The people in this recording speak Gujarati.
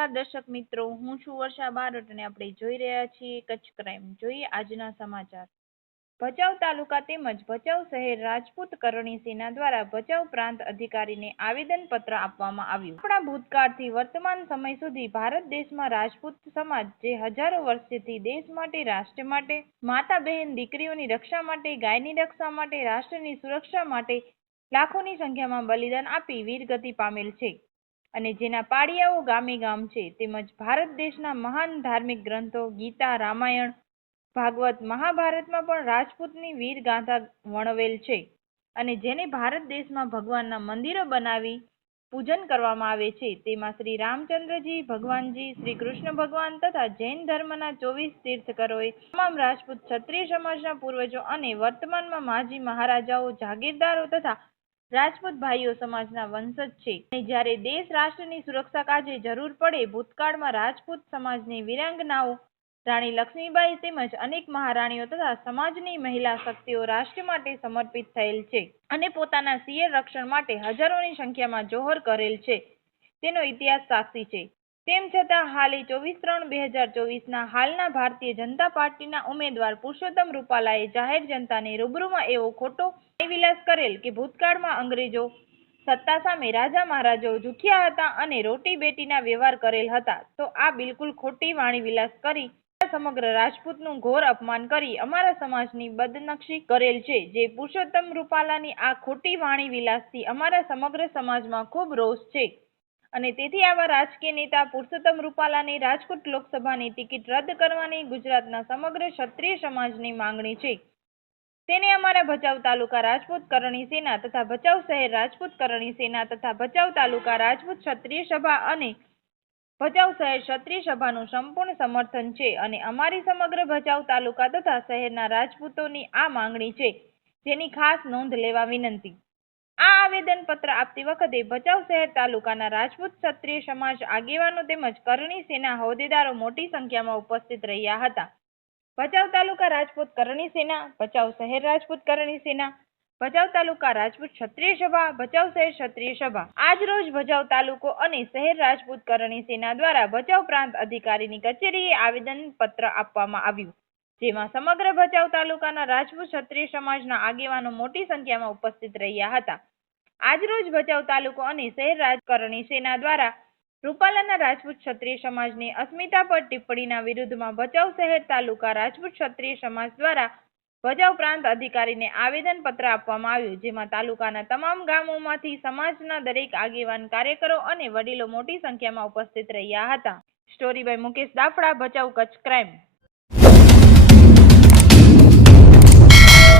નમસ્કાર દર્શક મિત્રો, હું છું વર્ષા બારોટ અને આપણે જોઈ રહ્યા છીએ કચ્છ ક્રાઇમ. જોઈએ આજના સમાચાર. ભચાઉ તાલુકા તેમજ ભચાઉ શહેર રાજપૂત કરણી સેના દ્વારા ભચાઉ પ્રાંત અધિકારીને આવેદનપત્ર આપવામાં આવ્યું. આપણા ભૂતકાળથી વર્તમાન સમય સુધી ભારત દેશમાં રાજપૂત સમાજ જે હજારો વર્ષથી દેશ માટે, રાષ્ટ્ર માટે, માતા બહેન દીકરીઓની રક્ષા માટે, ગાયની રક્ષા માટે, રાષ્ટ્રની સુરક્ષા માટે લાખોની સંખ્યામાં બલિદાન આપી વીરગતિ પામેલ છે અને જેના પાળિયાઓ ગામે ગામ છે, તેમજ ભારત દેશના મહાન ધાર્મિક ગ્રંથો ગીતા, રામાયણ, ભાગવત, મહાભારતમાં પણ રાજપૂતની વીર ગાથા વર્ણવેલ છે અને જેને ભારત દેશમાં ભગવાનના મંદિરો બનાવી પૂજન કરવામાં આવે છે. તેમાં શ્રી રામચંદ્રજી ભગવાનજી, શ્રી કૃષ્ણ ભગવાન તથા જૈન ધર્મના 24 તીર્થકરોએ, તમામ રાજપૂત ક્ષત્રિય સમાજના પૂર્વજો અને વર્તમાનમાં માજી મહારાજાઓ, જાગીરદારો તથા રાજપૂત ભાઈઓ સમાજના વંશજ છે અને જ્યારે દેશ રાષ્ટ્રની સુરક્ષા કાજે જરૂર પડે ભૂતકાળમાં રાજપૂત સમાજની વીરાંગનાઓ રાણી લક્ષ્મીબાઈ તેમજ અનેક મહારાણીઓ તથા સમાજની મહિલા શક્તિઓ રાષ્ટ્ર માટે સમર્પિત થયેલ છે અને પોતાના સિંહ રક્ષણ માટે હજારોની સંખ્યામાં જોહર કરેલ છે તેનો ઇતિહાસ સાક્ષી છે. તેમ છતાં હાલે 24/3/2024 હાલના ભારતીય જનતા પાર્ટીના ઉમેદવાર પુરુષોત્તમ રૂપાલાએ જાહેર જનતાને રૂબરૂમાં એવો ખોટો વિલાસ કરેલ કે ભૂતકાળમાં અંગ્રેજો સત્તા સામે રાજા મહારાજાઓ ઝૂક્યા હતા અને રોટી બેટીના વ્યવહાર કરેલ હતા, તો આ બિલકુલ ખોટી વાણી વિલાસ કરી સમગ્ર રાજપૂતનું ઘોર અપમાન કરી અમારા સમાજની બદનક્ષી કરેલ છે. જે પુરુષોત્તમ રૂપાલાની આ ખોટી વાણી વિલાસથી અમારા સમગ્ર સમાજમાં ખૂબ રોષ છે અને તેથી આવા રાજકીય નેતા પુરુષોત્તમ રૂપાલાની રાજકોટ લોકસભાની ટિકિટ રદ કરવાની ગુજરાતના સમગ્ર ક્ષત્રિય સમાજની માંગણી છે. તેને અમારા ભચાઉ તાલુકા રાજપૂત કરણી સેના તથા ભચાઉ શહેર રાજપૂત કરણી સેના તથા ભચાઉ તાલુકા રાજપૂત ક્ષત્રિય સભા અને ભચાઉ શહેર ક્ષત્રિય સભાનું સંપૂર્ણ સમર્થન છે અને અમારી સમગ્ર ભચાઉ તાલુકા તથા શહેરના રાજપૂતોની આ માંગણી છે, જેની ખાસ નોંધ લેવા વિનંતી. આ આવેદન પત્ર આપતી વખતે ભચાઉ શહેર તાલુકાના રાજપૂત ક્ષત્રિય સમાજ આગેવાનો તેમજ કરણી સેના હોદ્દેદારો મોટી સંખ્યામાં ઉપસ્થિત રહ્યા હતા. ભચાઉ તાલુકા રાજપૂત કરણી સેના, ભચાઉ શહેર રાજપૂત કરણી સેના, ભચાઉ તાલુકા રાજપૂત ક્ષત્રિય સભા, ભચાઉ શહેર ક્ષત્રિય સભા. આજ રોજ ભચાઉ તાલુકો અને શહેર રાજપૂત કરણી સેના દ્વારા ભચાઉ પ્રાંત અધિકારીની કચેરીએ આવેદન પત્ર આપવામાં આવ્યું, જેમાં સમગ્ર ભચાઉ તાલુકાના રાજપૂત ક્ષત્રિય સમાજના આગેવાનો મોટી સંખ્યામાં ઉપસ્થિત રહ્યા હતા. આજરોજ ભચાઉ તાલુકો અને શહેર રાજકારણી સેના દ્વારા રૂપાલાના રાજપૂત ક્ષત્રિય સમાજની અસ્મિતા પર ટિપ્પણીના વિરુદ્ધમાં ભચાઉ શહેર તાલુકા રાજપૂત ક્ષત્રિય સમાજ દ્વારા ભચાઉ પ્રાંત અધિકારીને આવેદન પત્ર આપવામાં આવ્યું, જેમાં તાલુકાના તમામ ગામોમાંથી સમાજના દરેક આગેવાન, કાર્યકરો અને વડીલો મોટી સંખ્યામાં ઉપસ્થિત રહ્યા હતા. Story by Mukesh Dafda, Bhachau, Kutch crime.